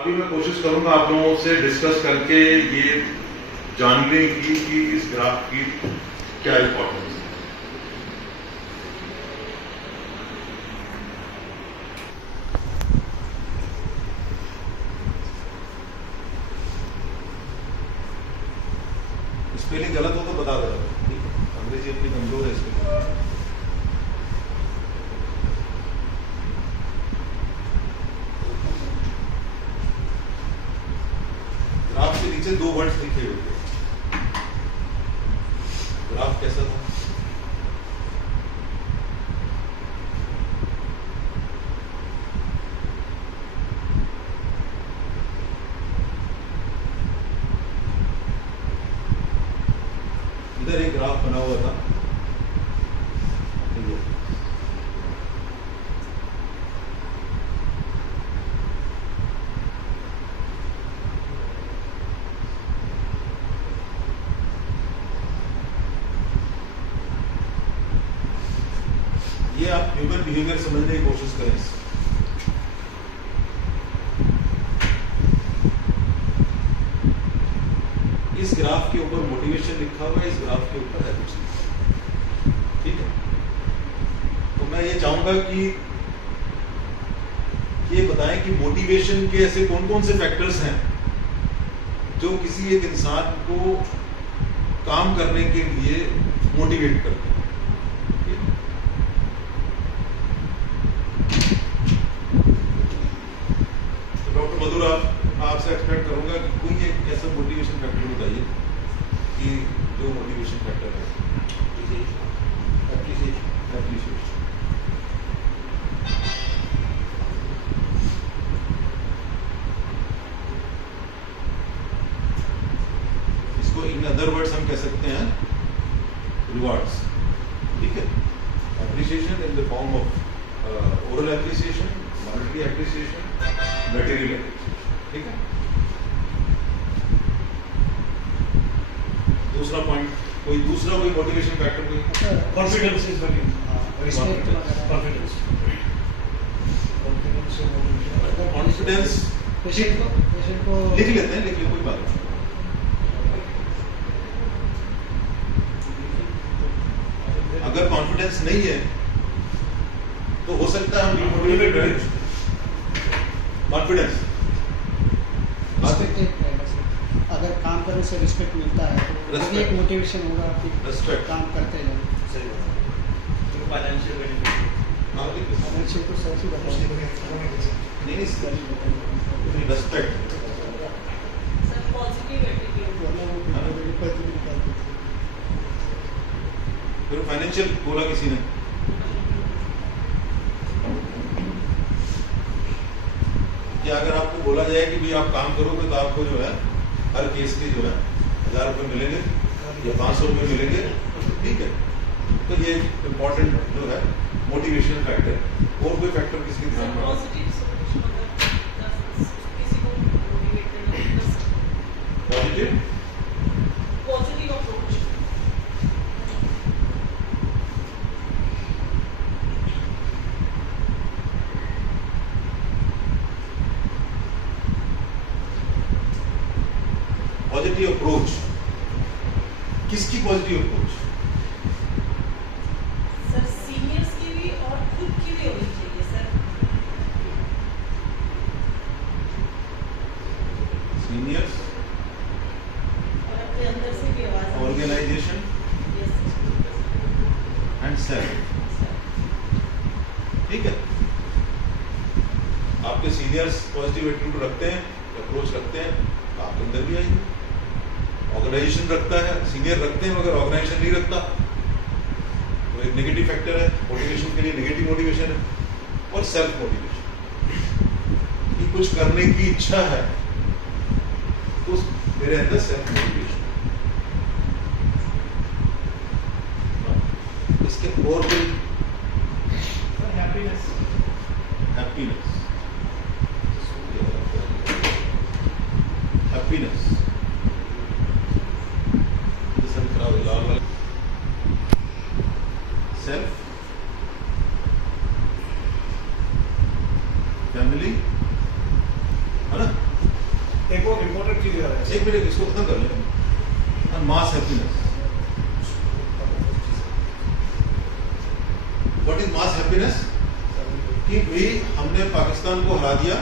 अभी मैं कोशिश करूंगा आप लोगों से डिस्कस करके ये जानने की कि इस ग्राफ की क्या इंपॉर्टेंस है। स्पेलिंग गलत हो तो बता दो, ठीक है? अंग्रेजी अपनी कमजोर है इसमें। ग्राफ के नीचे 2 वर्ड्स लिखे हुए थे। ग्राफ कैसा था? इधर एक ग्राफ बना हुआ था, ये आप ह्यूमन बिहेवियर समझने की कोशिश करें। इस ग्राफ के ऊपर मोटिवेशन लिखा हुआ है, इस ग्राफ के ऊपर है कुछ नहीं, ठीक है? तो मैं ये चाहूंगा कि ये बताएं कि मोटिवेशन के ऐसे कौन कौन से फैक्टर्स हैं जो किसी एक इंसान को काम करने के लिए मोटिवेट करते हैं। तो डॉक्टर मधुर, आपसे एक्सपेक्ट करूंगा कि कोई एक ऐसा मोटिवेशन फैक्टर बताइए कि जो मोटिवेशन फैक्टर है। एप्रिसिएशन। इसको इन अदर वर्ड्स हम कह सकते हैं रिवार्ड्स, ठीक है? Appreciation in the form of oral appreciation, monetary appreciation, material appreciation, ठीक है? दूसरा पॉइंट, कोई दूसरा कोई मोटिवेशन फैक्टर कोई? Confidence is very confidence confidence patient को लिख लेते हैं, लिख ले, कोई बात नहीं। अगर कॉन्फिडेंस नहीं है तो हो सकता है हम डिमोटिवेटेड रहें। कॉन्फिडेंस, अगर काम करने से रिस्पेक्ट मिलता है तो वो भी एक मोटिवेशन होगा कि Respect. काम करते जाओ। सही बात है। फाइनेंशियल बेनिफिट फाइनेंशियल तो सच ही नहीं, रेस्पेक्ट। सर पॉजिटिव एटीट्यूड, फिर फाइनेंशियल बोला किसी ने, कि अगर आपको बोला जाए कि भाई आप काम करोगे तो आपको जो है हर केस के जो है 1000 रुपये मिलेंगे या 500 रुपये मिलेंगे, ठीक है? तो ये इम्पोर्टेंट जो है मोटिवेशनल फैक्टर है। और कोई फैक्टर किसी के ध्यान में? पॉजिटिव सोच, मतलब किसी को मोटिवेट करना, positive positive approach. Positive approach. किसकी पॉजिटिव अप्रोच? सर सीनियर्स की भी और खुद की भी होनी चाहिए सर। सीनियर्स, और अपने अंदर से भी आवाज आनी ऑर्गेनाइजेशन चाहिए। Yes, and self, sir. ठीक है? आपके सीनियर्स पॉजिटिव एटीट्यूड रखते हैं, अप्रोच रखते हैं, तो आपके अंदर भी आएगी। ऑर्गेनाइजेशन रखता है, सीनियर रखते हैं मगर ऑर्गेनाइजेशन नहीं रखता, तो एक नेगेटिव फैक्टर है। मोटिवेशन के लिए नेगेटिव मोटिवेशन है। और सेल्फ मोटिवेशन, कि कुछ करने की इच्छा है तो मेरे अंदर सेल्फ मोटिवेशन। इसके और कोई? Happiness. Happiness, happiness self, family, है ना? एक बहुत इम्पोर्टेंट चीज है एक मिनट इसको खत्म कर लें। Mass happiness, what is mass happiness? कि भाई हमने पाकिस्तान को हरा दिया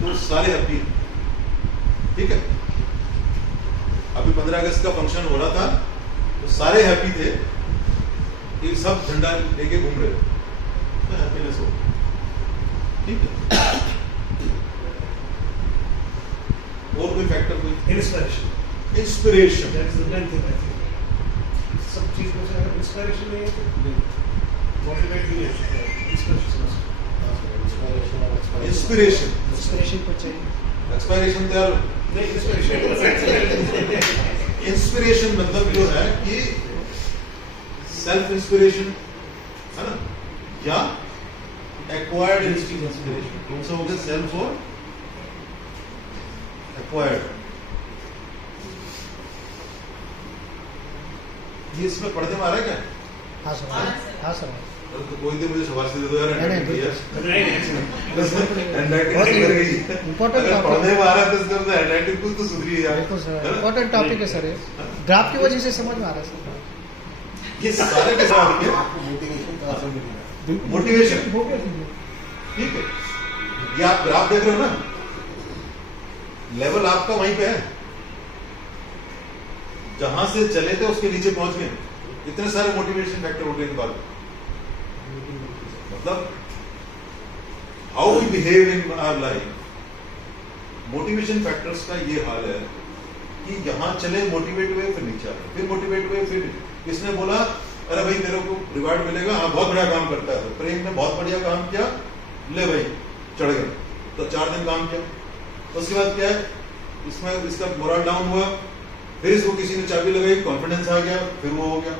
तो सारे हैप्पी, ठीक है। अभी 15 अगस्त का फंक्शन हो रहा था तो सारे हैप्पी थे कि सब झंडा लेके घूम रहे हो, तो हैप्पीनेस हो, ठीक है। और कोई फैक्टर, कोई inspiration, inspiration, that is the main thing I think. सब चीज में से अगर इंस्पिरेशन नहीं है तो मोटिवेट भी नहीं हो सकता। इंस्पिरेशन, इंस्पिरेशन को चाहिए। एक्सपायरेशन तैयार, नहीं इंस्पिरेशन इंस्पिरेशन मतलब जो है कि सेल्फ इंस्पिरेशन है ना, या एक्वायर्ड इंस्पिरेशन, कौन सा हो गया, सेल्फ और एक्वायर्ड। ये इसमें पढ़ने में आ रहा है क्या? हाँ सर, हाँ सर। अरे तो कोई दिन मुझे शाबाश दे दो यार, इम्पोर्टेंट अगर पढ़ने में आ रहा है तो इसका मतलब हैंडराइटिंग कुछ तो सुधरी है यार। बिल्कुल सर, इम्पोर्टेंट टॉपिक है सर ये। ग्राफ की वजह से समझ में आ रहा है सर। ये सारे के साथ ये मोटिवेशन, हो गया ठीक है। ये आप ग्राफ देख रहे हो ना, लेवल आपका वहीं पे है, जहां से चले थे उसके नीचे पहुंच गए। इतने सारे मोटिवेशन फैक्टर होने के बाद मतलब how we behave in our life, motivation factors का ये हाल है कि यहां चले मोटिवेट हुए, फिर नीचे आए, फिर मोटिवेट हुए, फिर किसने बोला अरे भाई तेरे को रिवार्ड मिलेगा, हाँ बहुत बढ़िया काम करता है, तो प्रेम ने बहुत बढ़िया काम किया, ले भाई चढ़ गए, तो 4 दिन काम किया, उसके बाद क्या है, इसमें इसका मोरल डाउन हुआ, फिर इसको किसी ने चाबी लगाई, कॉन्फिडेंस आ गया, फिर वो हो गया,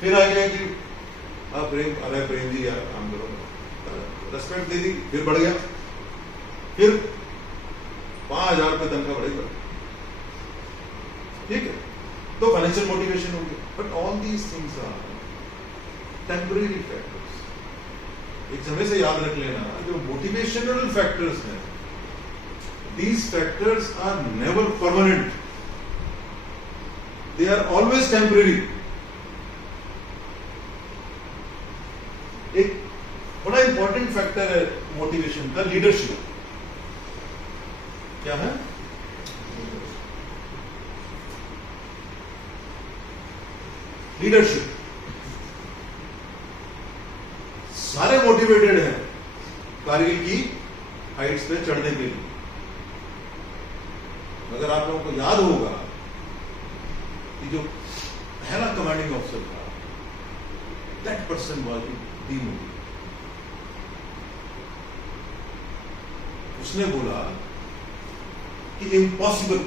फिर आ गया कि हाँ प्रेम, अरे प्रेम जी यार काम करो, रेस्पेक्ट दे दी, फिर बढ़ गया, फिर 5,000 रुपये तनख्वाह बढ़ेगा, ठीक है। तो फाइनेंशियल मोटिवेशन हो गया। But all these things are temporary factors. एक समय से याद रख लेना, जो मोटिवेशनल फैक्टर्स हैं, these factors are never permanent, they are always temporary। एक बड़ा इंपॉर्टेंट फैक्टर है मोटिवेशन का लीडरशिप। क्या है? लीडरशिप। सारे मोटिवेटेड हैं कारगिल की हाइट्स पे चढ़ने के लिए। अगर आप लोगों को याद होगा कि जो पहला कमांडिंग ऑफिसर था, दैट पर्सन वाज टीम, उसने बोला कि impossible,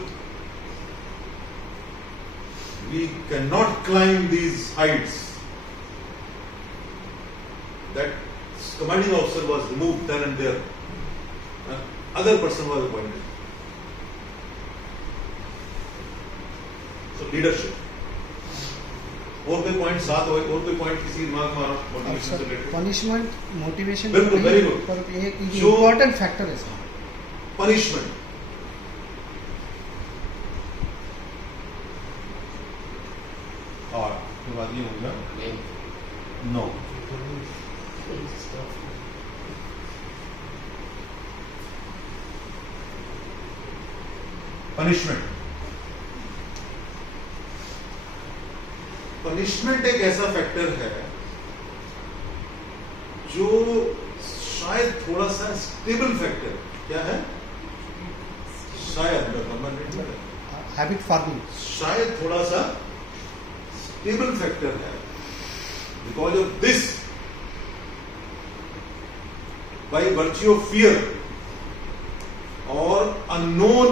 we can not climb these heights. That commanding officer was removed then and there, other person was appointed. So leadership। और कोई पॉइंट साथ हो, और कोई पॉइंट किसी दिमाग में मोटिवेशन से रिलेटेड? पनिशमेंट मोटिवेशन बिल्कुल, very good। पर एक जो- इम्पोर्टेंट फैक्टर है सर। पनिशमेंट। और उसके बाद ये होगा नो। पनिशमेंट। पनिशमेंट एक ऐसा फैक्टर है जो शायद थोड़ा सा स्टेबल फैक्टर। क्या है? शायद हैबिट फॉर्मिंग, शायद थोड़ा सा स्टेबल फैक्टर है। Because of this, by virtue of fear और अननोन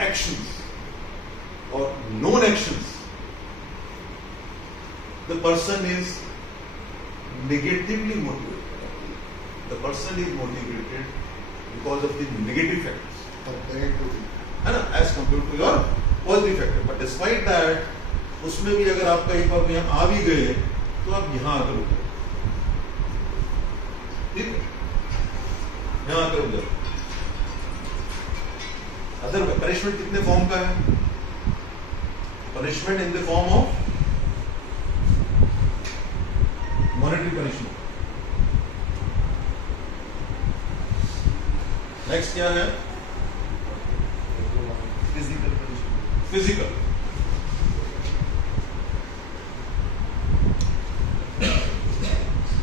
एक्शंस और known actions, the person is negatively motivated. The person is motivated because of the negative factors, है ना, as compared to your positive factor. But despite that, उसमें भी अगर आपका एक बार यहाँ आ भी गए तो आप यहाँ आकर रुक जाओ, ठीक है, यहाँ आकर रुक जाओ। अदर पनिशमेंट कितने फॉर्म का है? Punishment in the form of monetary punishment. Next क्या है? Physical punishment. फिजिकल।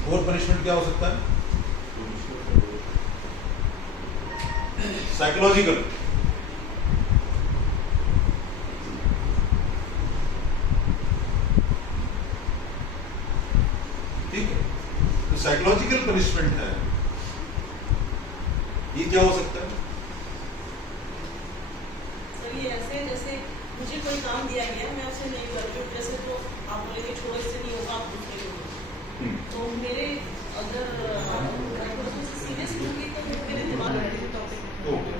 और पनिशमेंट क्या हो सकता है? साइकोलॉजिकल। ठीक है, तो साइकोलॉजिकल पनिशमेंट है, ये क्या हो सकता है? सर ये ऐसे जैसे मुझे कोई काम दिया गया, मैं उसे नहीं कर रही हूँ, जैसे तो आप बोलेंगे छोड़ो इससे नहीं होगा, आप दूसरे करो। तो मेरे अगर उसमें से सीरियस होगी तो मेरे दिमाग में रहेगी टॉपिक। ओके,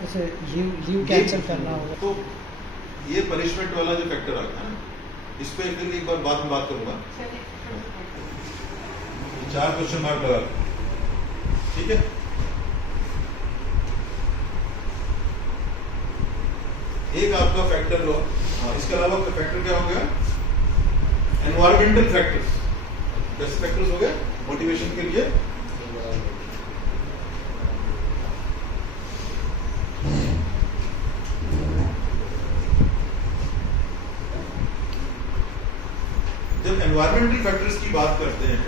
जैसे लीव कैंसिल करना होगा। तो ये पनिशमेंट वाला जो फैक्टर आता है, इस पे फिर एक बार बाद में बात करूंगा। 4 क्वेश्चन मार्क लगा लो, ठीक है? एक आपका फैक्टर लो, हाँ, इसके अलावा फैक्टर क्या हो गया? Environmental factors. कैसे फैक्टर्स हो गए मोटिवेशन के लिए? जब एनवायरमेंटल फैक्टर्स की बात करते हैं,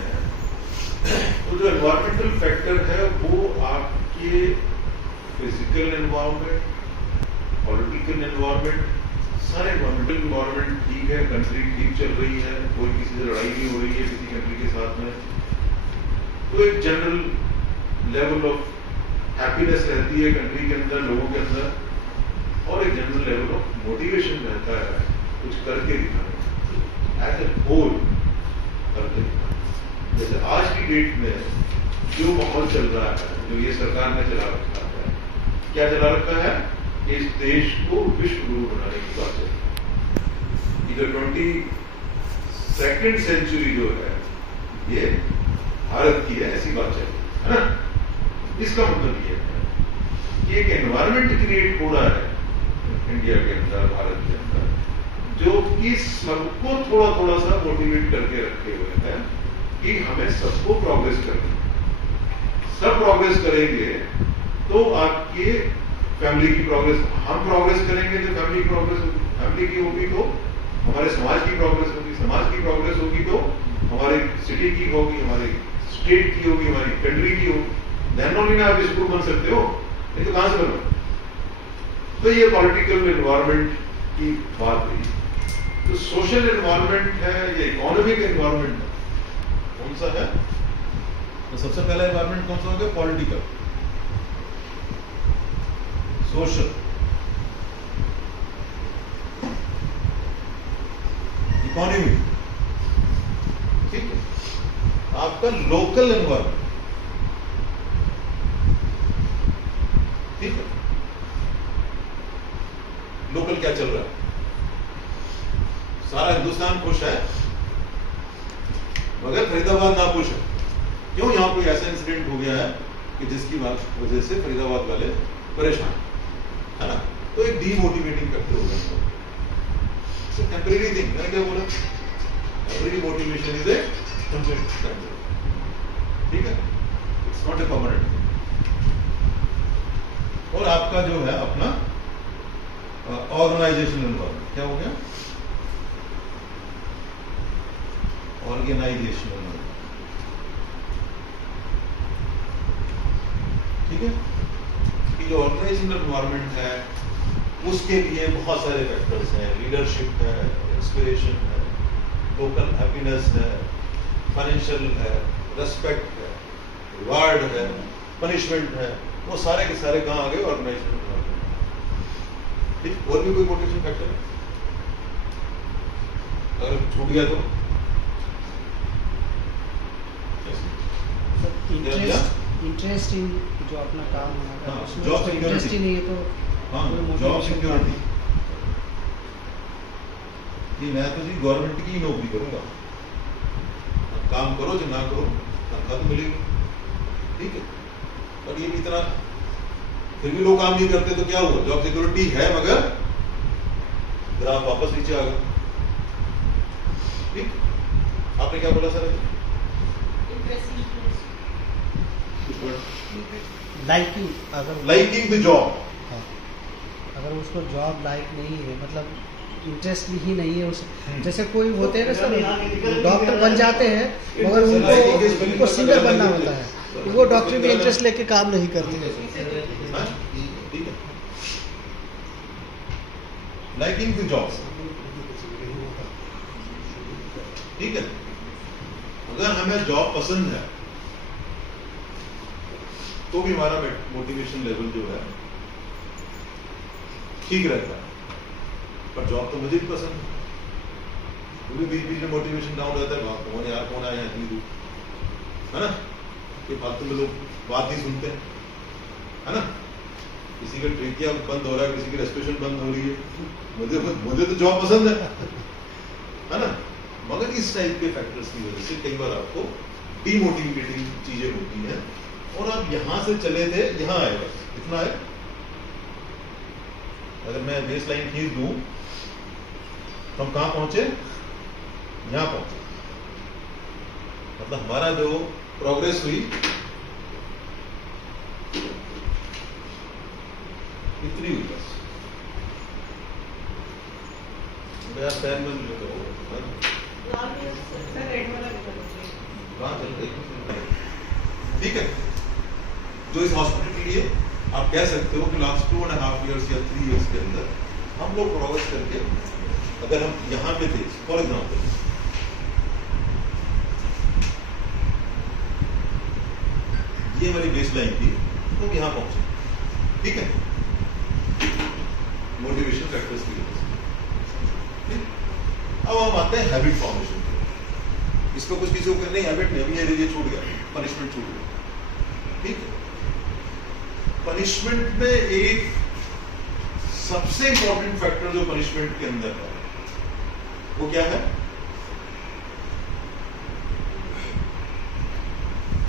तो जो एनवायरमेंटल फैक्टर है वो आपके फिजिकल एनवायरनमेंट, पॉलिटिकल एनवायरनमेंट, सारे एनवायरमेंटल एनवायरनमेंट ठीक है, कंट्री ठीक चल रही है, कोई किसी से लड़ाई नहीं हो रही है किसी कंट्री के साथ में, तो एक जनरल लेवल ऑफ हैप्पीनेस रहती है कंट्री के अंदर, लोगों के अंदर, और एक जनरल लेवल ऑफ मोटिवेशन रहता है कुछ करके दिखाने, एज ए होल करके दिखाना। जैसे आज की डेट में जो माहौल चल रहा है, जो ये सरकार ने चला रखा है, क्या चला रखा है? इस देश को विश्व गुरु बनाने की बात है। इधर 22वीं सेंचुरी जो है ये भारत की है, ऐसी बात है ना? इसका मतलब ये है कि एक एनवायरनमेंट क्रिएट हो रहा है इंडिया के अंदर, भारत के अंदर, जो कि सबको थोड़ा थोड़ा सा मोटिवेट करके रखे हुए हैं कि हमें सबको प्रोग्रेस करनी है। सब प्रोग्रेस करेंगे तो आपके फैमिली की प्रोग्रेस, हम प्रोग्रेस करेंगे तो फैमिली की प्रोग्रेस होगी, फैमिली की होगी तो हमारे समाज की प्रोग्रेस होगी, समाज की प्रोग्रेस होगी तो हमारी सिटी की होगी, हमारी स्टेट की होगी, हमारी कंट्री की होगी। देन ओनली ना आप स्कूल बन सकते हो, नहीं तो कहां से बनो? तो ये पॉलिटिकल एनवायरनमेंट की बात हुई। तो सोशल एनवायरनमेंट है, ये इकोनॉमिक एनवायरनमेंट है, कौन सा है? तो सबसे पहला एनवायरनमेंट कौन सा हो गया? पॉलिटिकल, सोशल, इकोनॉमी, ठीक है? आपका लोकल एनवायरनमेंट, ठीक है? लोकल क्या चल रहा है? सारा हिंदुस्तान खुश है मगर फरीदाबाद ना खुश है। क्यों? यहां कोई ऐसा इंसिडेंट हो गया है कि जिसकी वजह से फरीदाबाद वाले परेशान है ना? तो एक डीमोटिवेटिंग फैक्टर हो गया। टेम्परेरी थिंग, मैंने क्या बोला? Temporary motivation is a temporary, ठीक है? It's not a permanent. और आपका जो है अपना ऑर्गेनाइजेशनल एनवायरनमेंट क्या हो गया? ऑर्गेनाइजेशनल, ठीक है? कि जो ऑर्गेनाइजेशनल एनवायरनमेंट है उसके लिए बहुत सारे फैक्टर्स हैं, लीडरशिप है, इंस्पिरेशन है, लोकल हैप्पीनेस है, फाइनेंशियल है, रेस्पेक्ट है, रिवार्ड है, पनिशमेंट है, वो सारे के सारे कहाँ आ गए? Organisational environment. ठीक? और भी कोई मोटिवेशन फैक्टर है? अगर छूट गया तो इंटरेस्ट इन जो अपना काम है, हाँ, उसमें job उसको इंटरेस्ट ही security। नहीं है तो हाँ, कोई जॉब motivation सिक्योरिटी नहीं। कि मैं तो जी गवर्नमेंट की ही नौकरी करूंगा, काम करो जो ना करो तनख्वाह तो मिलेगी, ठीक है? पर ये भी इतना फिर भी लोग काम नहीं करते तो क्या हुआ? जॉब सिक्योरिटी है मगर ग्राफ वापस नीचे आ गया। ठीक, आपने क्या बोला सर? लाइकिंग, अगर लाइकिंग द जॉब, हाँ, अगर उसको जॉब लाइक नहीं है, मतलब इंटरेस्ट ही नहीं है उस, जैसे कोई होते हैं ना सर, डॉक्टर बन जाते हैं मगर उनको सिंगर बनना होता है, वो डॉक्टरी में इंटरेस्ट लेके काम नहीं करते हैं। हाँ? ठीक है, लाइकिंग द जॉब, ठीक है। अगर हमें जॉब पसंद है तो भी हमारा मोटिवेशन लेवल जो है ठीक रहता है, पर जॉब तो मुझे भी पसंद है, क्योंकि बीच बीच में मोटिवेशन डाउन रहता है। कौन यार, कौन आया इतनी दूर, है ना? कि फालतू में लोग बात नहीं सुनते, है ना? किसी का ट्रेकिया बंद हो रहा है, किसी की रेस्पिरेशन बंद हो रही है, मुझे तो जॉब पसंद है ना? मगर इस टाइप के फैक्टर्स की वजह से कई बार आपको डीमोटिवेटिंग चीजें होती हैं और आप यहां से चले थे यहां आए, बस इतना है। अगर मैं बेस लाइन खींच दूं तो हम कहां पहुंचे? यहां पहुंचे, मतलब हमारा जो प्रोग्रेस हुई इतनी हुई बस। यार पैर में ठीक है, जो इस हॉस्पिटल के लिए आप कह सकते हो कि लास्ट 2.5 years या 3 years के अंदर हम लोग प्रोग्रेस करके, अगर हम यहाँ पे थे फॉर एग्जाम्पल, ये हमारी बेस लाइन थी तो यहाँ पहुंचे, ठीक है, मोटिवेशन फैक्टर्स की वजह से। अब हम आते हैं हैबिट फॉर्मेशन। इसको कुछ किसी को नहीं, हैबिट नहीं, अभी ये छूट गया, पनिशमेंट छूट गया, ठीक है। पनिशमेंट में एक सबसे इंपॉर्टेंट फैक्टर जो पनिशमेंट के अंदर है वो क्या है?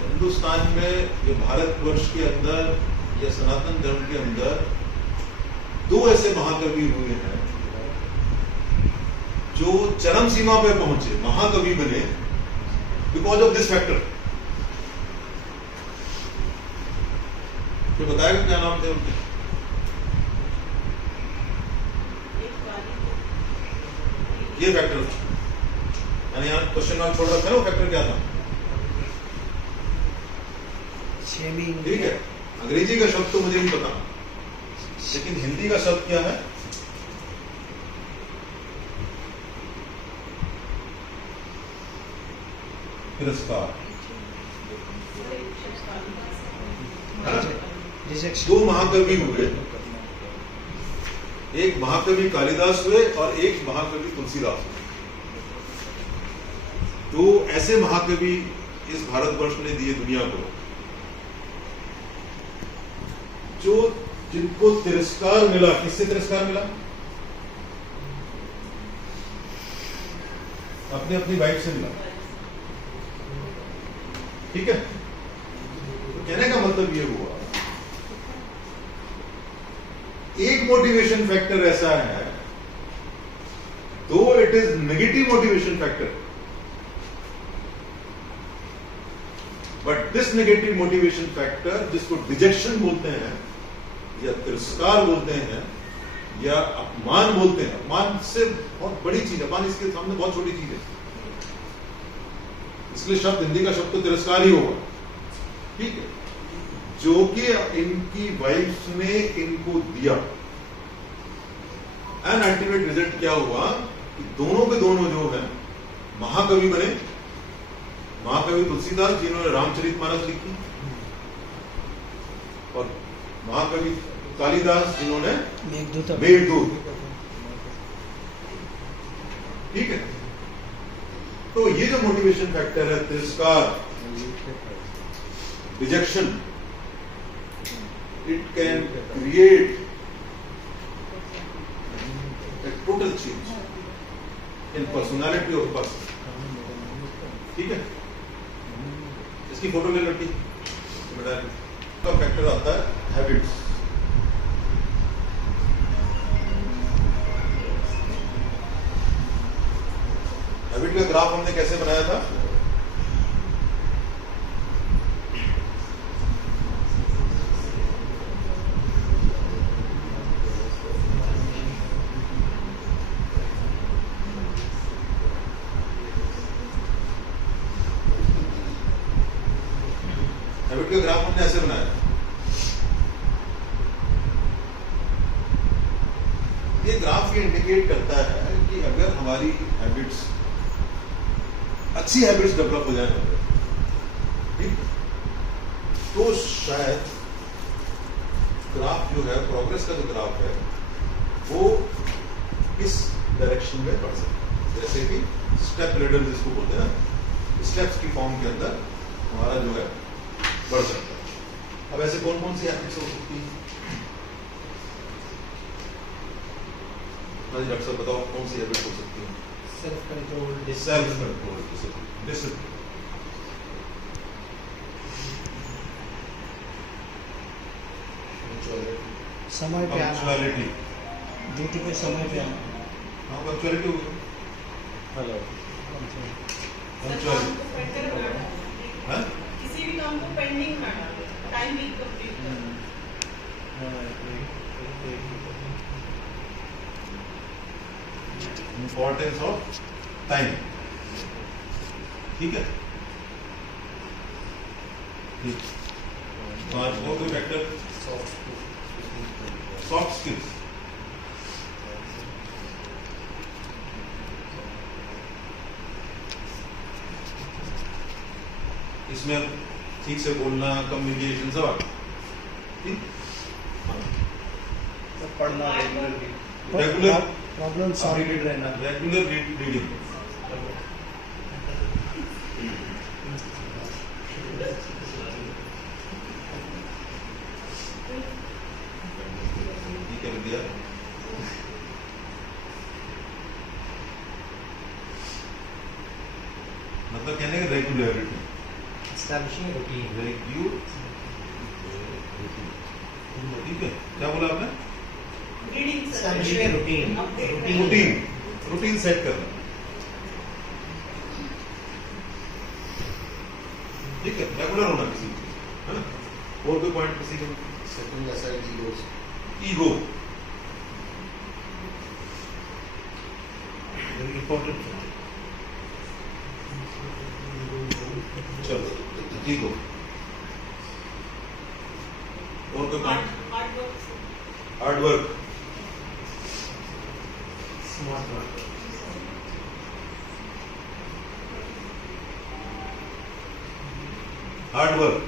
हिंदुस्तान में या भारतवर्ष के अंदर या सनातन धर्म के अंदर 2 ऐसे महाकवि हुए हैं जो चरम सीमा पे पहुंचे, महाकवि बने बिकॉज ऑफ दिस फैक्टर। तो बताएगा क्या नाम थे उनके? ये फैक्टर, यानी यहाँ क्वेश्चन मार्क छोड़ रखा है ना, वो फैक्टर क्या था? ठीक है, अंग्रेजी का शब्द तो मुझे नहीं पता, लेकिन हिंदी का शब्द क्या है? तिरस्कार। 2 महाकवि हुए, एक महाकवि कालिदास हुए और एक महाकवि तुलसीदास हुए। तो ऐसे महाकवि इस भारतवर्ष ने दिए दुनिया को, जो जिनको तिरस्कार मिला। किससे तिरस्कार मिला? अपने अपनी वाइफ से मिला, ठीक है। तो कहने का मतलब ये हुआ, एक मोटिवेशन फैक्टर ऐसा है, दो it is negative motivation factor, but this negative motivation factor, जिसको डिजेक्शन बोलते हैं या तिरस्कार बोलते हैं या अपमान बोलते हैं, अपमान से बहुत बड़ी चीज, अपमान इसके सामने बहुत छोटी चीज है, इसलिए शब्द, हिंदी का शब्द तो तिरस्कार ही होगा, ठीक है। जो कि इनकी वाइफ ने इनको दिया, एंड अल्टीमेट रिजल्ट क्या हुआ कि दोनों के दोनों जो है महाकवि बने। महाकवि तुलसीदास जिन्होंने रामचरितमानस लिखी, और महाकवि कालिदास जिन्होंने मेघदूत, ठीक है। तो ये जो मोटिवेशन फैक्टर है, तिरस्कार, rejection, it can create a total change in personality of a person, ठीक है। इसकी फोटो ले लड़की, का फैक्टर आता है हैबिट्स। कैसे बनाया था? हैबिट का ग्राफ हमने ऐसे बनाया। ये ग्राफ ये इंडिकेट करता है कि अगर हमारी हैबिट्स, अच्छी हैबिट्स डेवलप हो जाए, ठीक, तो शायद ग्राफ जो है, प्रोग्रेस का जो ग्राफ है, वो इस डायरेक्शन में बढ़ सकता है। जैसे कि स्टेप लेडर जिसको बोलते हैं ना, स्टेप्स की फॉर्म के अंदर हमारा जो है बढ़ सकता है। अब ऐसे कौन कौन सी हैबिट्स हो सकती हैं? डॉक्टर साहब बताओ, कौन सी हैबिट हो सकती है? Self control, self control, discipline. समय पे आना, पंक्चुअलिटी। ड्यूटी पे समय पे आना। हाँ, पंक्चुअलिटी हो गई। Hello, punctuality. हाँ? किसी भी काम को पेंडिंग ना डालो, टाइम भी कंप्लीट करो। इंपॉर्टेंस ऑफ टाइम, ठीक है, ठीक। और वो कोई फैक्टर, सॉफ्ट स्किल्स, इसमें ठीक से बोलना, कम्युनिकेशन सब आ गया, ठीक। पढ़ना, रेगुलर प्रॉब्लम सॉल्व रहना, रेगुलर रीडिंग, ठीक है विद्या। मतलब कहने का रेगुलरिटी, एस्टैब्लिशिंग रूटीन, रेगुलर, ठीक है। क्या बोला आपने? Reading establishing routine, routine, routine set करना, ठीक है, रेगुलर होना किसी को, है ना? और कोई पॉइंट किसी को? Setting aside egos, ego, very important. चलो, ईगो। और कोई point? Hard work, smart work, hard work.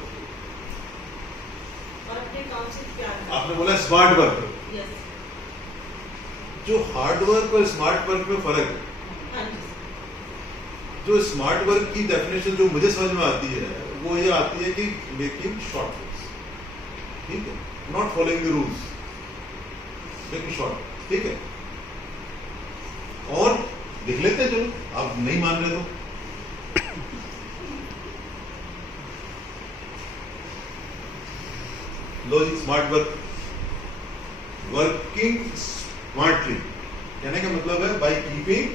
और अपने काम से प्यार आपने बोला स्मार्ट वर्क। यस, जो हार्ड वर्क और स्मार्ट वर्क में फर्क है, हाँ जी, जो स्मार्ट वर्क की डेफिनेशन जो मुझे समझ में आती है, वो ये आती है कि मेकिंग शॉर्ट वर्क्स, ठीक है, not following the rules, making short, ठीक है। और लिख लेते हैं, चलो आप नहीं मान रहे तो। लो जी, स्मार्ट वर्क, वर्किंग स्मार्टली, कहने का मतलब है by keeping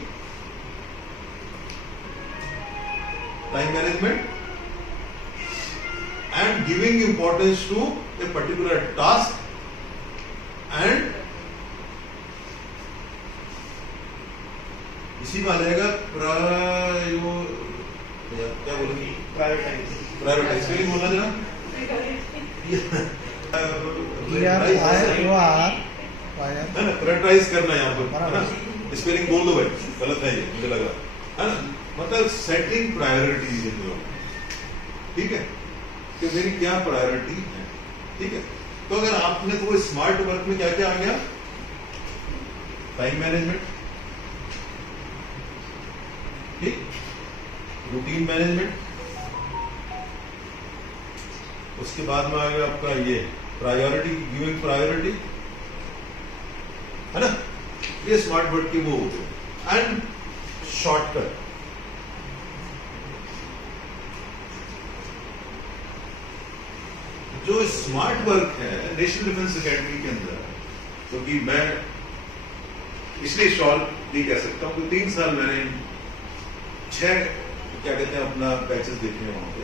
time management and giving importance to a particular task and इसी में आ जाएगा क्या बोलेंगे, प्रायोरिटाइज, स्पेलिंग बोलना जरा, है ना, प्रायोरिटाइज करना है यहाँ पर, है ना, स्पेलिंग बोल दो भाई, गलत है ये, मुझे लगा, है ना, मतलब सेटिंग प्रायोरिटीज इन योर, ठीक है, कि मेरी क्या प्रायोरिटी है, ठीक है। तो अगर आपने तो स्मार्ट वर्क में क्या क्या आ गया, टाइम मैनेजमेंट, ठीक, रूटीन मैनेजमेंट, उसके बाद में आ गया आपका ये प्रायोरिटी, गिविंग प्रायोरिटी, है ना, ये स्मार्ट वर्क की वो होते हैं। एंड शॉर्टकट, जो स्मार्ट वर्क है नेशनल डिफेंस एकेडमी के अंदर, क्योंकि तो मैं इसलिए शॉर्ट भी कह सकता हूं कि 3 साल मैंने 6 क्या कहते हैं अपना पैचेस देखने वहां पे,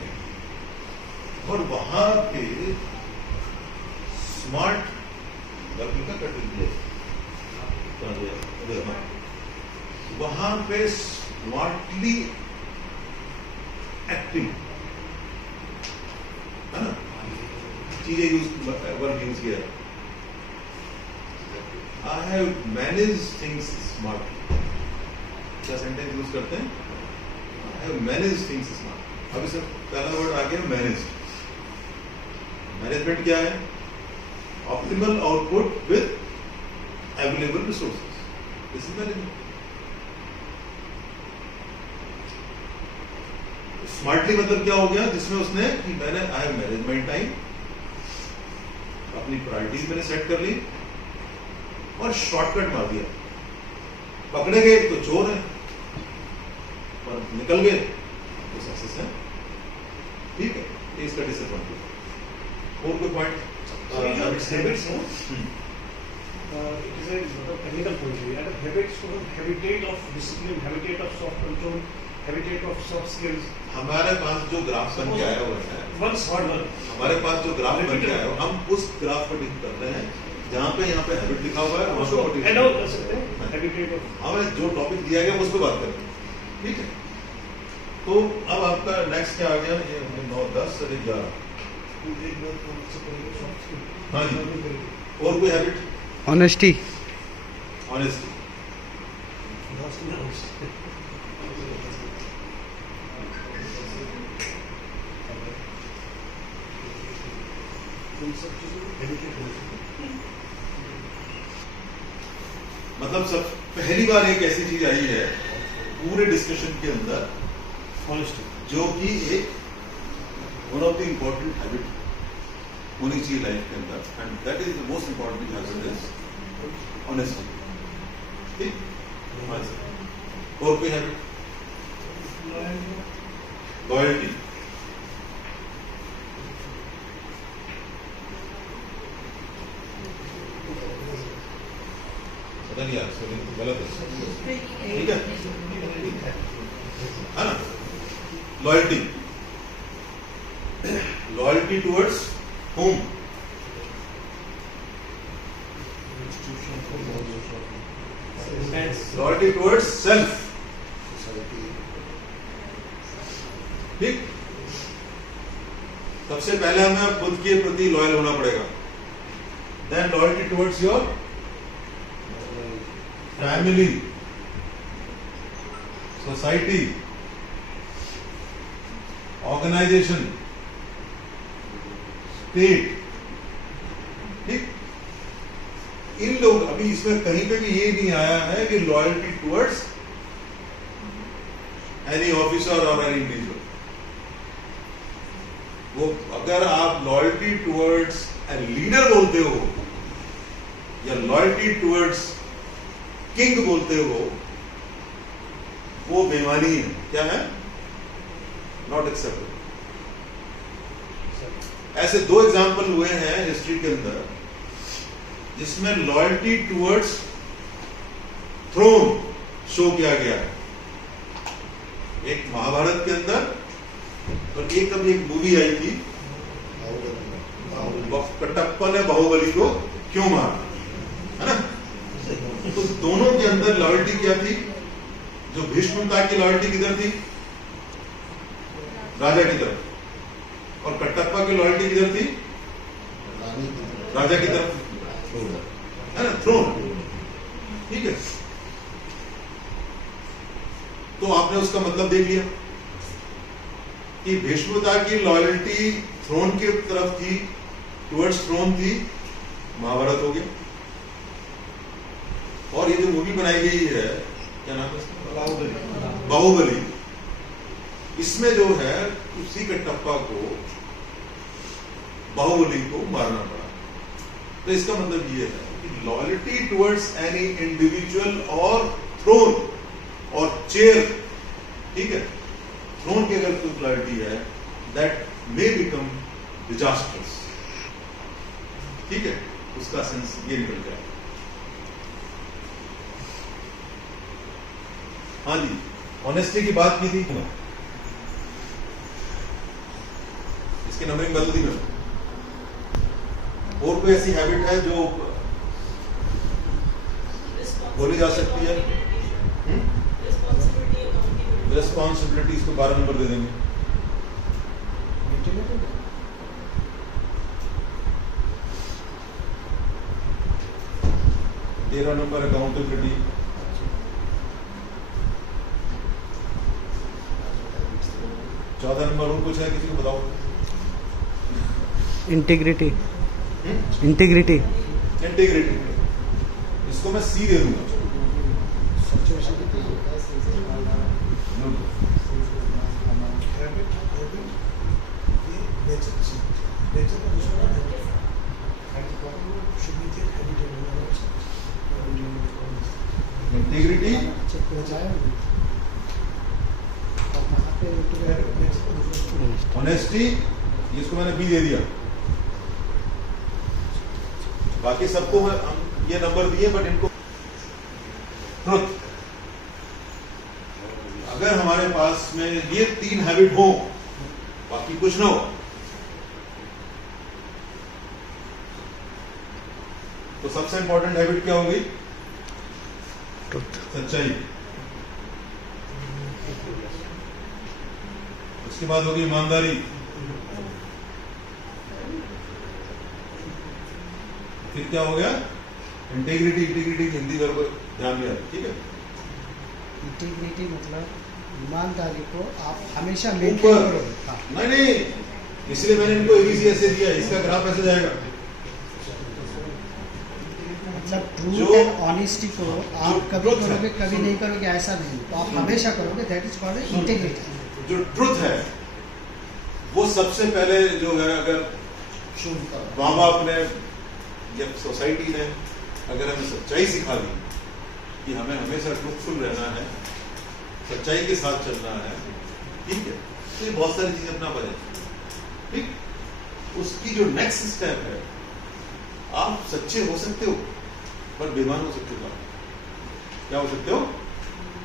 और वहां पे स्मार्ट वर्क का कट दिया, वहां पे स्मार्टली एक्टिंग है ना, चीजें वर्क यूज किया। I have manage things smartly, क्या सेंटेंस यूज करते हैं, I have manage things smart. अभी सर पहला वर्ड आ गया मैनेज्ड। मैनेजमेंट क्या है, optimal output with available resources, this is management. Smartly मतलब क्या हो गया, जिसमें उसने कि मैंने I have manage my time, अपनी प्रायोरिटीज मैंने सेट कर ली और शॉर्टकट मार दिया। पकड़े गए तो चोर है, और निकल गए तो सक्सेस है। ठीक है, ये इसका डिसएडवांटेज। और कोई पॉइंट? हैबिट्स है, it is a technical point of view. And habits, habitat of discipline, habitat of soft control, habitat of soft skills. हमारे पास जो ग्राफ बन के आया हुआ है, Once hard work. हमारे पास जो ग्राफ बन के आया हुआ, हम उस ग्राफ पर टिक कर रहे हैं जहाँ पे यहाँ पे हैबिट लिखा हुआ है, उसको वहाँ पे add on कर सकते हैं, habitat of. हमें जो टॉपिक दिया गया उस पर बात करें। ठीक है, तो अब आपका नेक्स्ट क्या आ गया, ये 9, 10 और 11। हाँ जी, और कोई हैबिट? ऑनेस्टी। ऑनेस्टी, मतलब सब पहली बार एक ऐसी चीज आई है पूरे डिस्कशन के अंदर, Honesty. जो कि एक one of the important habit होनी चाहिए लाइफ के अंदर, and that is the most important habit is honesty. ठीक, और कोई हैबिट? लॉयल्टी। पता नहीं यार, गलत है। ठीक है ना, loyalty. Loyalty towards whom? Loyalty towards self. ठीक, सबसे पहले हमें खुद के प्रति लॉयल होना पड़ेगा, then loyalty towards your family, society, organisation, state. ठीक, इन लोग, अभी इसमें कहीं पे भी ये नहीं आया है कि लॉयल्टी टुवर्ड्स एनी ऑफिसर और एनी इंडिविजुअल। वो अगर आप लॉयल्टी टुवर्ड्स ए लीडर बोलते हो या लॉयल्टी टुवर्ड्स किंग बोलते हो, वो बेईमानी है। क्या है? Not acceptable. ऐसे 2 एग्जाम्पल हुए हैं हिस्ट्री के अंदर जिसमें लॉयल्टी टुवर्ड्स थ्रोन शो किया गया है। एक महाभारत के अंदर, और एक अभी एक मूवी आई थी, कटप्पा ने बाहुबली को क्यों मारा, है ना। तो दोनों के अंदर लॉयल्टी क्या थी? जो भीष्मता की लॉयल्टी किधर थी? राजा की तरफ। और कटप्पा की लॉयल्टी किधर थी? राजा की तरफ, है ना, थ्रोन। ठीक है, तो आपने उसका मतलब देख लिया कि भीष्मता की लॉयल्टी थ्रोन की तरफ थी, टुवर्ड्स थ्रोन थी, महाभारत हो गया। और ये जो मूवी बनाई गई है, क्या नाम है इसका? बाहुबली। इसमें जो है उसी कटप्पा को, बाहुबली को मारना पड़ा। तो इसका मतलब ये है कि लॉयल्टी टुवर्ड्स एनी इंडिविजुअल और थ्रोन और चेयर, ठीक है, थ्रोन की अगर कोई लॉयल्टी है, दैट मे बिकम डिजास्टर्स। ठीक है, उसका सेंस ये निकल जाए। हाँ जी, ऑनेस्टी की बात की थी, इसकी नंबरिंग बदल दी मैंने। और कोई ऐसी हैबिट है जो बोली जा सकती है? रिस्पॉन्सिबिलिटी, इसको 12 नंबर दे देंगे। 13 नंबर अकाउंटेबिलिटी। 14 नंबर और कुछ है, किसी को बताओ? इंटीग्रिटी। इंटीग्रिटी। इंटीग्रिटी, इसको मैं सी दे दूंगा। इंटीग्रिटी, ऑनेस्टी, इसको मैंने बी दे दिया। बाकी सबको हम ये नंबर दिए, बट इनको ट्रुथ। अगर हमारे पास में ये 3 हैबिट हो, बाकी कुछ ना हो, तो सबसे इंपॉर्टेंट हैबिट क्या होगी? सच्चाई। उसके बाद होगी ईमानदारी, फिर क्या हो गया? इंटीग्रिटी। इंटीग्रिटी हिंदी वर्ब ध्यान में आती, ठीक है? इंटीग्रिटी मतलब ईमानदारी को आप हमेशा मेंटेन ऊपर। करोगे। हाँ। नहीं, इसलिए मैंने इनको एबीसी ऐसे दिया। इसका ग्राफ ऐसे जाएगा। मतलब ट्रूथ जो- एंड ऑनेस्टी को आप कभी truth है। करोगे, कभी नहीं करोगे, ऐसा नहीं। तो आप हमेशा करोगे, दैट इज कॉल्ड इंटीग्रिटी। जो ट्रुथ है वो सबसे पहले जो है, अगर माँ बाप ने या सोसाइटी ने अगर हमें सच्चाई सिखा दी कि हमें हमेशा ट्रूथफुल रहना है, सच्चाई के साथ चलना है, ठीक है, तो ये बहुत सारी चीजें अपना बने, ठीक। उसकी जो नेक्स्ट स्टेप है, आप सच्चे हो सकते हो पर बेईमान हो सकते हो। क्या हो सकते हो?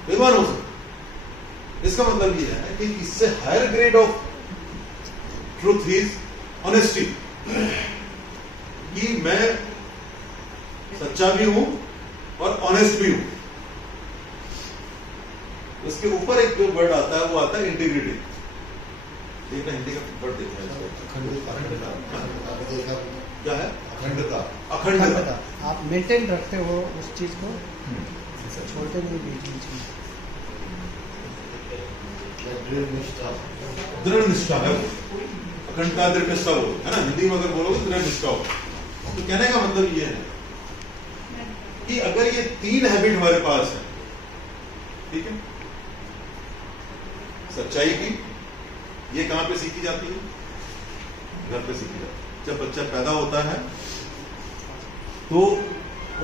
बेईमान हो सकते हो। इसका मतलब ये है कि इससे higher grade of truth is honesty, कि मैं सच्चा भी हूं और ऑनेस्ट भी हूं। उसके ऊपर एक जो वर्ड आता है वो आता है इंटीग्रिटी। देखना हिंदी का वर्ड देखना है, क्या है? अखंडता। अखंडता। आप मेंटेन रखते हो उस चीज को, छोड़ते नहीं बीच बीच में। दृढ़ निष्ठा है वो। अखंडता, दृढ़ निष्ठा वो है ना। हिंदी में अगर बोलोगे दृढ़ निष्ठा हो, तो कहने का मतलब ये है कि अगर ये 3 हैबिट हमारे पास है, ठीक है, सच्चाई की, ये कहां पे सीखी जाती है? घर पे सीखी जाती है। जब बच्चा पैदा होता है तो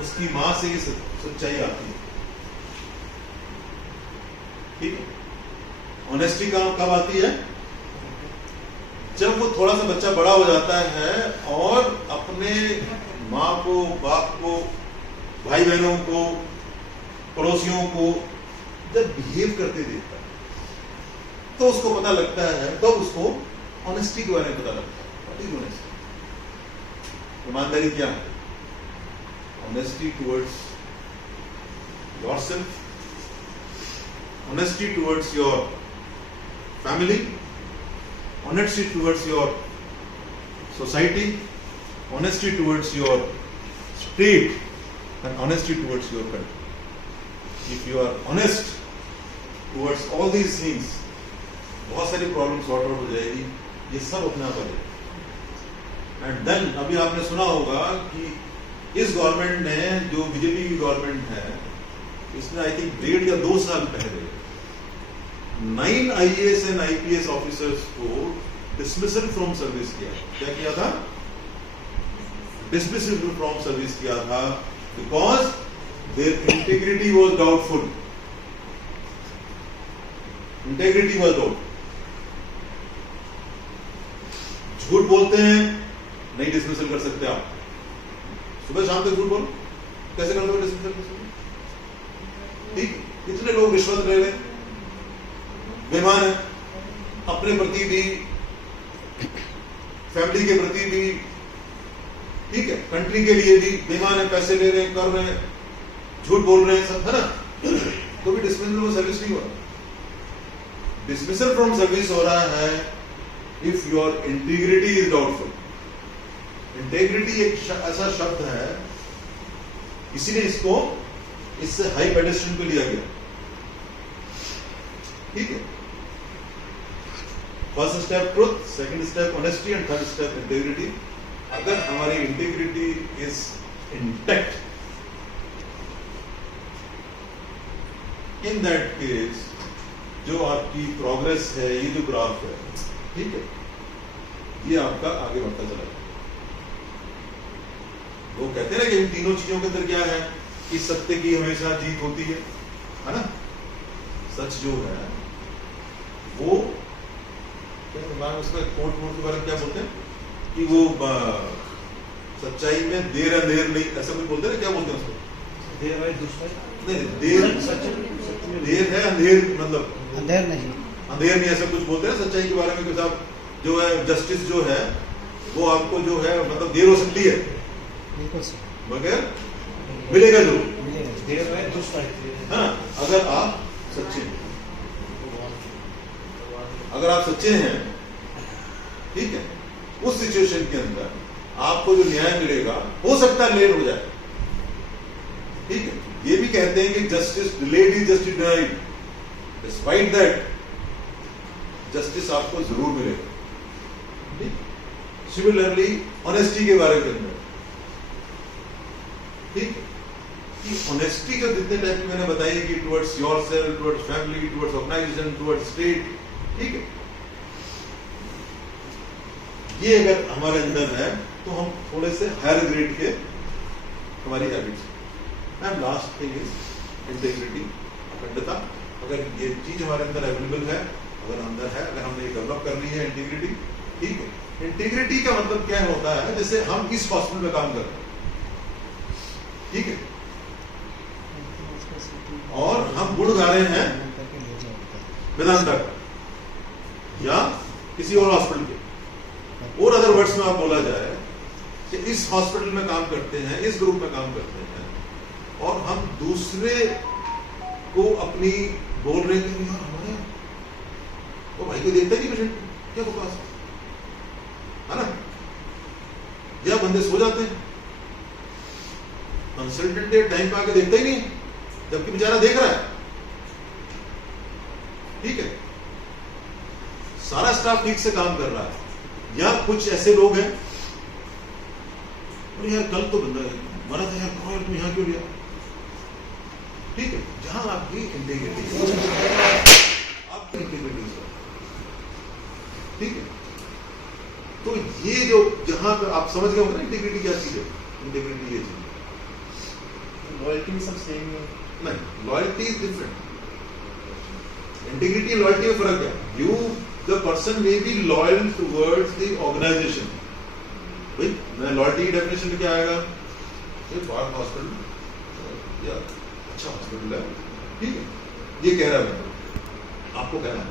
उसकी मां से ये सच्चाई आती है, ठीक है। ऑनेस्टी कब आती है? जब वो थोड़ा सा बच्चा बड़ा हो जाता है और अपने माँ को, बाप को, भाई बहनों को, पड़ोसियों को जब बिहेव करते देखता है, तो उसको पता लगता है, तब तो उसको ऑनेस्टी के बारे में पता लगता है। What is honesty? ईमानदारी क्या है? Honesty towards yourself, honesty towards your family, honesty towards your society, honesty towards your state, and honesty towards your country. If you are honest towards all these things, बहुत सारी problem sort out हो जाएगी। ये सब अपने आप आ जाएगी। And then अभी आपने सुना होगा कि इस गवर्नमेंट ने, जो बीजेपी की गवर्नमेंट है, इसने आई थिंक 1.5 या 2 साल पहले 9 आईएएस एंड आईपीएस ऑफिसर्स को डिसमिसल फ्रॉम सर्विस किया। क्या किया था? डिसमिसल फ्रॉम सर्विस किया था, because their integrity was doubtful. Integrity was doubt. झूठ बोलते हैं, नहीं डिसमिसल कर सकते आप। सुबह शाम तक झूठ बोलो, कैसे कर दोगे डिसमिसल कर सकते? ठीक, कितने लोग रिश्वत ले रहे, बेईमान है, अपने प्रति भी फैमिली के प्रति भी, ठीक है, कंट्री के लिए भी बेईमान है, पैसे ले रहे हैं, कर रहे हैं, झूठ बोल रहे हैं, सब है ना, तो भी डिसमिसल फ्रॉम सर्विस नहीं हो रहा। डिसमिसल फ्रॉम सर्विस हो रहा है if your integrity is doubtful. Integrity एक ऐसा शब्द है, इसीलिए इसको इससे हाई पेडेस्ट्रियन पे लिया गया, ठीक है। First step truth, second step honesty and third step integrity. अगर हमारी integrity is intact, in that case जो आपकी प्रोग्रेस है, ये जो ग्राफ है, ठीक है, ये आपका आगे बढ़ता चला जाए। वो कहते हैं ना कि इन तीनों चीजों के अंदर क्या है कि सत्य की हमेशा जीत होती है ना। सच जो है वो उसका कोर्ट के बारे में क्या बोलते हैं कि वो सच्चाई में देर अंधेर नहीं, ऐसा कुछ बोलते हैं, क्या बोलते हैं उसको? देर है दुष्ट है, नहीं, देर है, अंधेर मतलब अंधेर नहीं, अंधेर नहीं, ऐसा कुछ बोलते हैं सच्चाई के बारे में कि साहब जो है जस्टिस जो है वो आपको जो है मतलब देर हो सकती है मगर मिलेगा जरूर। देर है दुष्ट है। हाँ, अगर आप सच्चे हैं, अगर आप सच्चे हैं, ठीक है, उस सिचुएशन के अंदर आपको जो न्याय मिलेगा हो सकता है लेट हो जाए, ठीक है। ये भी कहते हैं कि justice delayed is justice denied, despite that justice आपको जरूर मिलेगा। सिमिलरली ऑनेस्टी के बारे में, ठीक, कि ऑनेस्टी के जितने टाइप की मैंने बताई कि towards yourself, towards family, towards organisation, towards state, ठीक है, ये अगर हमारे अंदर है तो हम थोड़े से हायर ग्रेड के हमारी habits. And last thing is integrity, अखंडता। अगर ये चीज हमारे अंदर अवेलेबल है, अगर अंदर है, अगर हमने डेवलप कर ली है इंटीग्रिटी, ठीक है। इंटीग्रिटी का मतलब क्या होता है, जैसे हम इस हॉस्पिटल में काम कर रहे हैं, ठीक है, और हम गुण गा रहे हैं वेदांता का या किसी और हॉस्पिटल के, और अदर वर्ड्स में आप बोला जाए कि इस हॉस्पिटल में काम करते हैं, इस ग्रुप में काम करते हैं, और हम दूसरे को अपनी बोल रहे हैं कि यार हमारे वो भाई को देखता ही नहीं पेशेंट, क्या बकवास है ना, या बंदे सो जाते हैं, कंसल्टेंट टाइम पे आके देखता ही नहीं, जबकि बेचारा देख रहा है, ठीक है, सारा स्टाफ ठीक से काम कर रहा है। या कुछ ऐसे लोग हैं, अरे यार कल तो बंदा मरा था यार, कौन तुम यहां क्यों लिया, ठीक है, जहां आपकी इंटीग्रिटी, आपकी इंटीग्रिटी, ठीक है। तो ये जो जहां पर आप समझ गए होंगे ना इंटीग्रिटी क्या चीज है, इंटीग्रिटी ये चीज। लॉयल्टी सब सेम है नहीं, loyalty is different. Integrity loyalty में फर्क है। You the person may be loyal towards the organisation. भाई मैं लॉयल्टी की डेफिनेशन में क्या आएगा, ये भारत हॉस्पिटल या अच्छा हॉस्पिटल है, ठीक है, ये कह रहा है, आपको कह रहा है,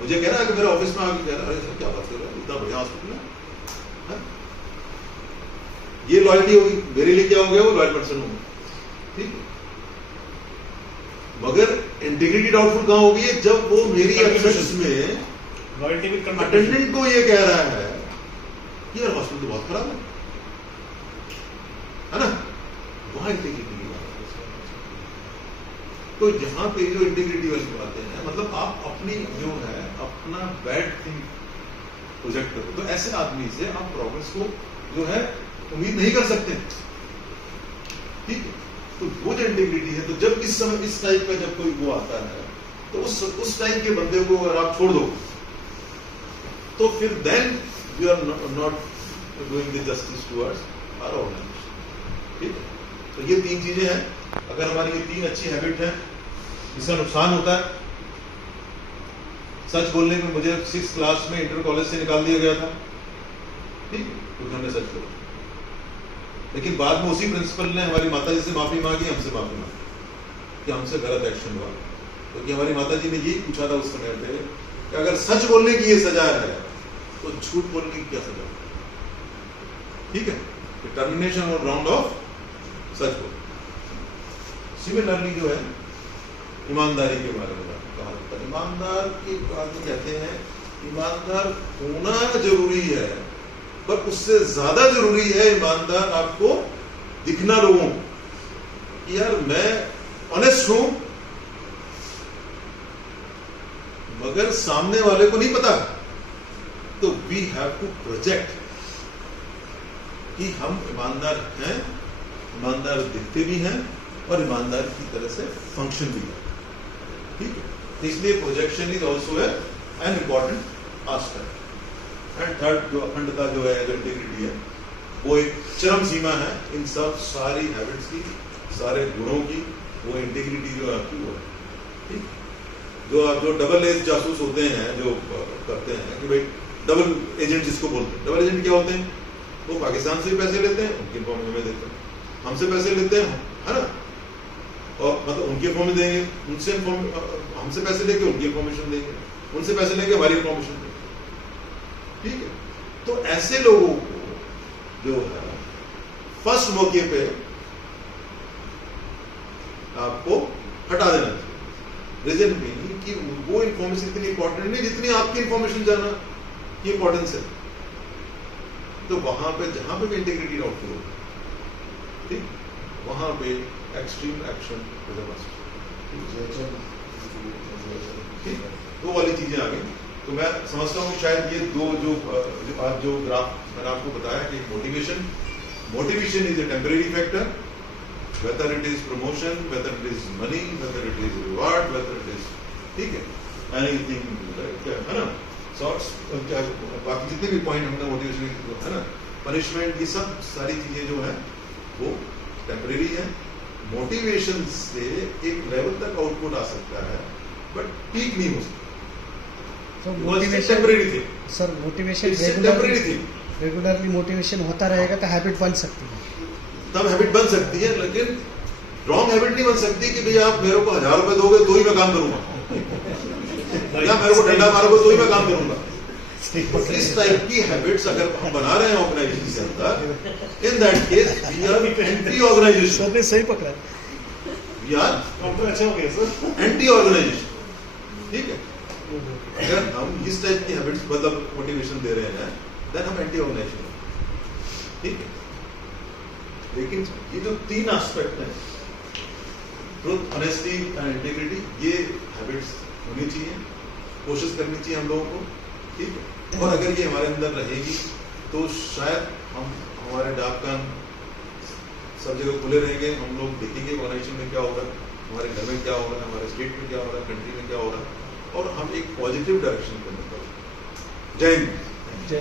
मुझे कह रहा है कि मेरे ऑफिस में आके कह रहा है, अरे सर क्या बात कर रहे हैं, इतना बढ़िया हॉस्पिटल है, ये लॉयल्टी होगी। मेरे लिए क्या हो गया, वो लॉयल पर्सन होगा, ठीक है। मगर इंटीग्रिटी डाउटफुल कहां होगी, जब वो मेरी एब्सेंस में लॉयल्टी विद अटेंडेंट को ये कह रहा है कि यार हॉस्पिटल तो बहुत खराब है ना, वहां इंटीग्रिटी की बात है। तो जहां पे जो इंटीग्रिटी वाली बातें हैं, मतलब आप अपनी जो है अपना बैड थिंग प्रोजेक्ट करो, तो ऐसे आदमी से आप प्रोग्रेस को जो है उम्मीद नहीं कर सकते, ठीक है। तो वो जो इंटीग्रिटी है, तो जब इस समय इस टाइप का जब कोई वो आता है, तो उस टाइप के बंदे को अगर आप छोड़ दो, तो फिर then you are not doing the justice towards our organisation, ठीक है। तो ये तीन चीजें हैं। अगर हमारी ये तीन अच्छी हैबिट है, इसका नुकसान होता है। सच बोलने में मुझे 6th क्लास में इंटर कॉलेज से निकाल दिया गया था, ठीक है, क्योंकि हमने सच बोला। लेकिन बाद में उसी प्रिंसिपल ने हमारी माताजी से माफी मांगी, हमसे माफी मांगी कि हमसे गलत एक्शन हुआ, क्योंकि हमारी माताजी ने यही पूछा था उस समय पे कि अगर सच बोलने की ये सजा है तो झूठ बोलने की क्या सजा? ठीक है, टर्मिनेशन और राउंड ऑफ सच बोल। सिमिलरली जो है ईमानदारी के बारे में कहा जाता है, ईमानदार के बारे कहते हैं ईमानदार होना जरूरी है, पर उससे ज्यादा जरूरी है ईमानदार आपको दिखना लोगों को, यार मैं ऑनेस्ट हूं, मगर सामने वाले को नहीं पता, तो वी हैव टू प्रोजेक्ट कि हम ईमानदार हैं, ईमानदार दिखते भी हैं और ईमानदार की तरह से फंक्शन भी है। ठीक है, इसलिए projection is also an important aspect. And third जो अखंडता जो है, जो इंटीग्रिटी है, वो एक चरम सीमा है इन सब सारी हैबिट्स की, सारे गुणों की, वो इंटीग्रिटी जो है आपकी वो है। ठीक, जो डबल एज जासूस होते हैं, जो करते हैं कि भाई डबल एजेंट जिसको बोलते हैं, डबल एजेंट क्या होते हैं? वो पाकिस्तान से पैसे लेते हैं, उनके फॉर्म में देते हैं, हमसे पैसे लेते हैं, है ना, और मतलब उनके फॉर्म में देंगे, उनसे हमसे पैसे लेके उनकी इन्फॉर्मेशन देंगे, उनसे पैसे लेके हमारी इन्फॉर्मेशन देंगे। ठीक है, तो ऐसे लोगों को जो है फर्स्ट मौके पे आपको हटा देना चाहिए। रीजन भी कि वो इन्फॉर्मेशन इतनी इंपॉर्टेंट नहीं जितनी आपकी इन्फॉर्मेशन जाना की इंपॉर्टेंस है। तो वहां पे जहां पे भी इंटीग्रिटी डाउट हो, ठीक, वहां पे extreme action is a must. ठीक, दो वाली चीजें आ गई। तो मैं समझता हूँ कि शायद ये दो जो आज जो ग्राफ मैंने आपको बताया कि motivation is a temporary factor, whether it is promotion, whether it is money, whether it is reward, whether it is, ठीक है, anything, है ना, सॉर्ट्स, बाकी जितने भी पॉइंट हमने मोटिवेशन, है ना, पनिशमेंट, ये सब सारी चीजें जो है वो टेम्परेरी है। मोटिवेशन से एक लेवल तक आउटपुट आ सकता है, बट पीक नहीं हो सकता। मोटिवेशन टेम्परेरी थी सर, मोटिवेशन टेम्परेरी थी। रेगुलरली मोटिवेशन होता रहेगा तो हैबिट बन सकती है, तब हैबिट बन सकती है, लेकिन रॉन्ग हैबिट नहीं बन सकती कि भैया आप मेरे को 1000 रुपए दोगे तो ही मैं काम करूंगा, या मेरे को डंडा मारोगे तो ही मैं काम करूंगा। इस टाइप की हैबिट्स अगर हम बना रहे हैं ऑर्गेनाइजेशन के अंदर, in that case we are anti organisation. सबने सही पकड़ा, वी आर अच्छा हो गया सर, एंटी ऑर्गेनाइजेशन। ठीक है, अगर हम इस टाइप की हैबिट्स मतलब मोटिवेशन दे रहे हैं, देन हम एंटी ऑर्गेनाइजेशन। ठीक है, लेकिन ये जो तीन एस्पेक्ट हैं, ट्रुथ, ऑनेस्टी एंड इंटीग्रिटी, ये हैबिट्स होनी चाहिए, कोशिश करनी चाहिए हम लोगों को। ठीक है, और अगर ये हमारे अंदर रहेगी तो शायद हम हमारे डाकखान सब जगह खुले रहेंगे, हम लोग देखेंगे ऑर्गेनाइजेशन में क्या होगा, हमारे घर में क्या होगा, हमारे स्टेट में क्या होगा, कंट्री में क्या होगा, और हम एक पॉजिटिव डायरेक्शन के अंदर बढ़ेंगे। जय हिंद। जय